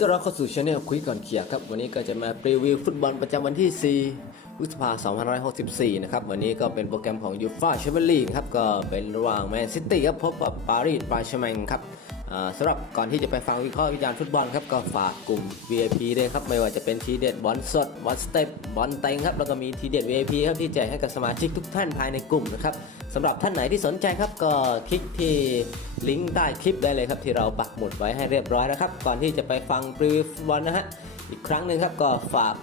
ต้อนรับเข้าสู่ช anel คุยก่อนเขียร์ครับ วันนี้ก็จะมารีวิวฟุตบอลประจำวันที่ 4 พฤษภาคม 2564 นะครับ วันนี้ก็เป็นโปรแกรมของยูฟ่าแชมเปี้ยนลีกครับ ก็เป็นระหว่างแมนซิตี้ครับพบกับปารีสปาร์ชมงครับ สำหรับก่อนที่จะไปฟังวิเคราะห์วิจารณ์ฟุตบอลครับก็ฝากกลุ่ม VIP ด้วยครับ ไม่ว่าจะเป็นทีเด็ดบอลสดบอลสเต็ปบอลเต็งครับแล้วก็มีทีเด็ด VIP ครับที่แจกให้กับสมาชิกทุกท่านภายในกลุ่มนะครับสำหรับท่านไหนที่สนใจครับก็คลิกที่ลิงก์ใต้คลิปได้เลยครับที่เราปักหมุดไว้ให้เรียบร้อยแล้วครับ ก่อนที่จะไปฟังรีวิวฟุตบอลนะฮะอีกครั้งหนึ่งครับก็ฝาก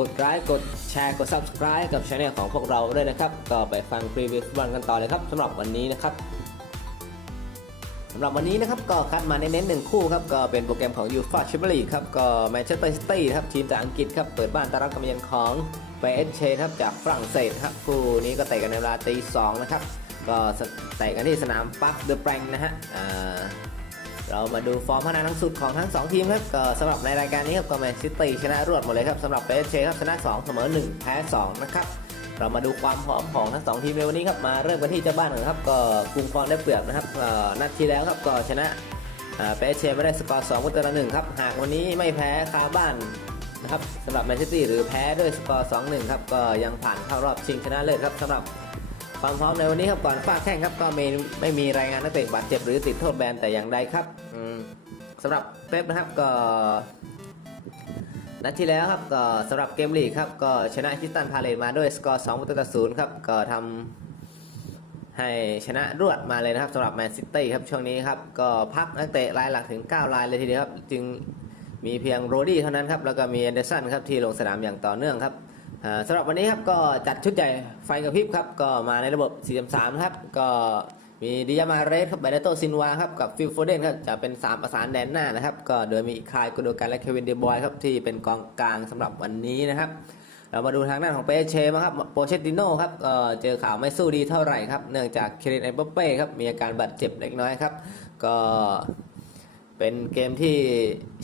กดไลค์กดแชร์กด subscribe กับช anel ของพวกเราด้วยนะครับ ก็ไปฟังพรีวิวฟุตบอลกันต่อเลยครับสำหรับวันนี้นะครับ สำหรับวันนี้นะครับก็คัดมาเน้นๆหนึ่งคู่ครับก็เป็นโปรแกรมของยูฟ่าแชมเปี้ยนลีกครับก็แมนเชสเตอร์ซิตี้ครับทีมจากอังกฤษครับเปิดบ้านต้อนรับการมาเยือนของเปเอเชครับจากฝรั่งเศสครับคู่นี้ก็เตะกันในเวลาตีสองนะครับก็เตะกันที่สนามปักเดอะแปรงนะฮะเรามาดูฟอร์มพัฒนาทั้งสุดของทั้ง 2 ทีมครับก็สำหรับในรายการนี้ครับก็แมนซิตี้ชนะรวดหมดเลยครับสำหรับเปเชครับชนะ2เสมอ1แพ้2นะครับ เรามาดูความพร้อมของทั้ง2ทีมในวันนี้ครับมาเริ่มกันที่เจ้าบ้านก่อนครับก็กรุงฟอนได้เปรียบนะครับนัดที่แล้วครับก็ชนะเปเชไม่ได้สกอร์2ประตูต่อหนึ่งครับหากวันนี้ไม่แพ้คาบ้านนะครับสำหรับแมนซิตี้หรือแพ้ด้วยสกอร์2-1ครับก็ยังผ่านเข้ารอบชิงชนะเลิศครับสำหรับความพร้อมในวันนี้ครับก่อนฟาดแข่งครับก็ไม่ไม่มีรายงานนักเตะบาดเจ็บหรือติดโทษแบนแต่อย่างใดครับสำหรับเป๊ปนะครับก็ นัดที่แล้วครับก็สำหรับเกมลีกครับก็ชนะคิสตันพาเลตมาด้วยสกอร์2ประตูต่อศูนย์ครับก็ทำให้ชนะรวดมาเลยนะครับสำหรับแมนซิตี้ครับช่วงนี้ครับก็พักนักเตะรายหลักถึง 9 รายเลยทีเดียวครับจึงมีเพียงโรดี้เท่านั้นครับแล้วก็มีแอนเดอร์สันครับที่ลงสนามอย่างต่อเนื่องครับสำหรับวันนี้ครับก็จัดชุดใหญ่ไฟกระพริบครับก็มาในระบบ 4-3ครับก็ มีดิยามาเรสครับไบเนโตซินวาครับกับฟิลโฟเดนครับจะเป็น 3 ประสานแดนหน้านะครับ ก็โดยมีคายกุโดกันและเควินเดบอยครับที่เป็นกองกลางสำหรับวันนี้นะครับ เรามาดูทางด้านของเปเช่มาครับโปเชติโน่ครับเจอข่าวไม่สู้ดีเท่าไหร่ครับ เนื่องจากเครินเอ็มบัปเป้ครับมีอาการบาดเจ็บเล็กน้อยครับ ก็เป็นเกมที่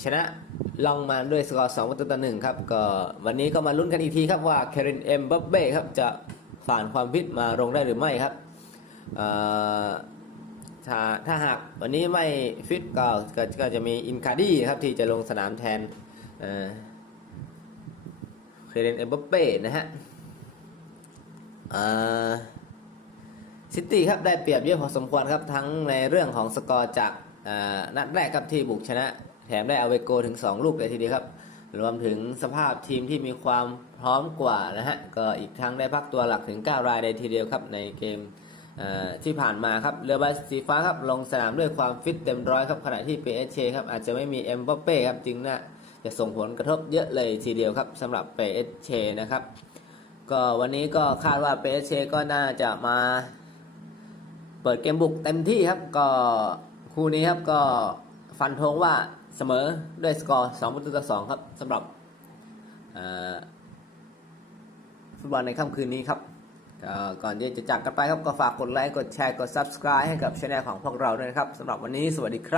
ชนะลองมาด้วยสกอร์2ประตูต่อหนึ่งครับก็วันนี้ก็มาลุ้นกันอีกทีครับว่าเครินเอ็มบัปเบ้ครับจะผ่านความฟิตมาลงได้หรือไม่ครับ ถ้าถ้าหากวันนี้ไม่ฟิตก็ก็ก็จะมีอินคาดี้ครับที่จะลงสนามแทนเอ่อเรนเอ็มบัปเบ้นะฮะซิตี้ครับได้เปรียบเยอะพอสมควรครับทั้งในเรื่องของสกอร์จากนัดแรกครับที่บุกชนะ แถมได้อาเวโกถึง 2 ลูกเลยทีเดียวครับ รวมถึงสภาพทีมที่มีความพร้อมกว่านะฮะ ก็อีกทั้งได้พักตัวหลักถึง 9 รายเลยทีเดียวครับในเกม ที่ผ่านมาครับเรือใบสีฟ้าครับลงสนามด้วยความฟิตเต็มร้อยครับขณะที่ PSG ครับอาจจะไม่มีเอ็มบัปเป้ครับจึงน่าจะส่งผลกระทบเยอะเลยทีเดียวครับสำหรับ PSG นะครับก็วันนี้ก็คาดว่า PSG ก็น่าจะมาเปิดเกมบุกเต็มที่ครับก็คู่นี้ครับก็ฟันธงว่าเสมอด้วยสกอร์2ประตูต่อ2ครับสำหรับฟุตบอลในค่ำคืนนี้ครับ ก่อนที่จะจากกันไปครับก็ฝากกดไลค์ กดแชร์ กด Subscribe ให้กับช่องของพวกเราด้วยนะครับสำหรับวันนี้สวัสดีครับ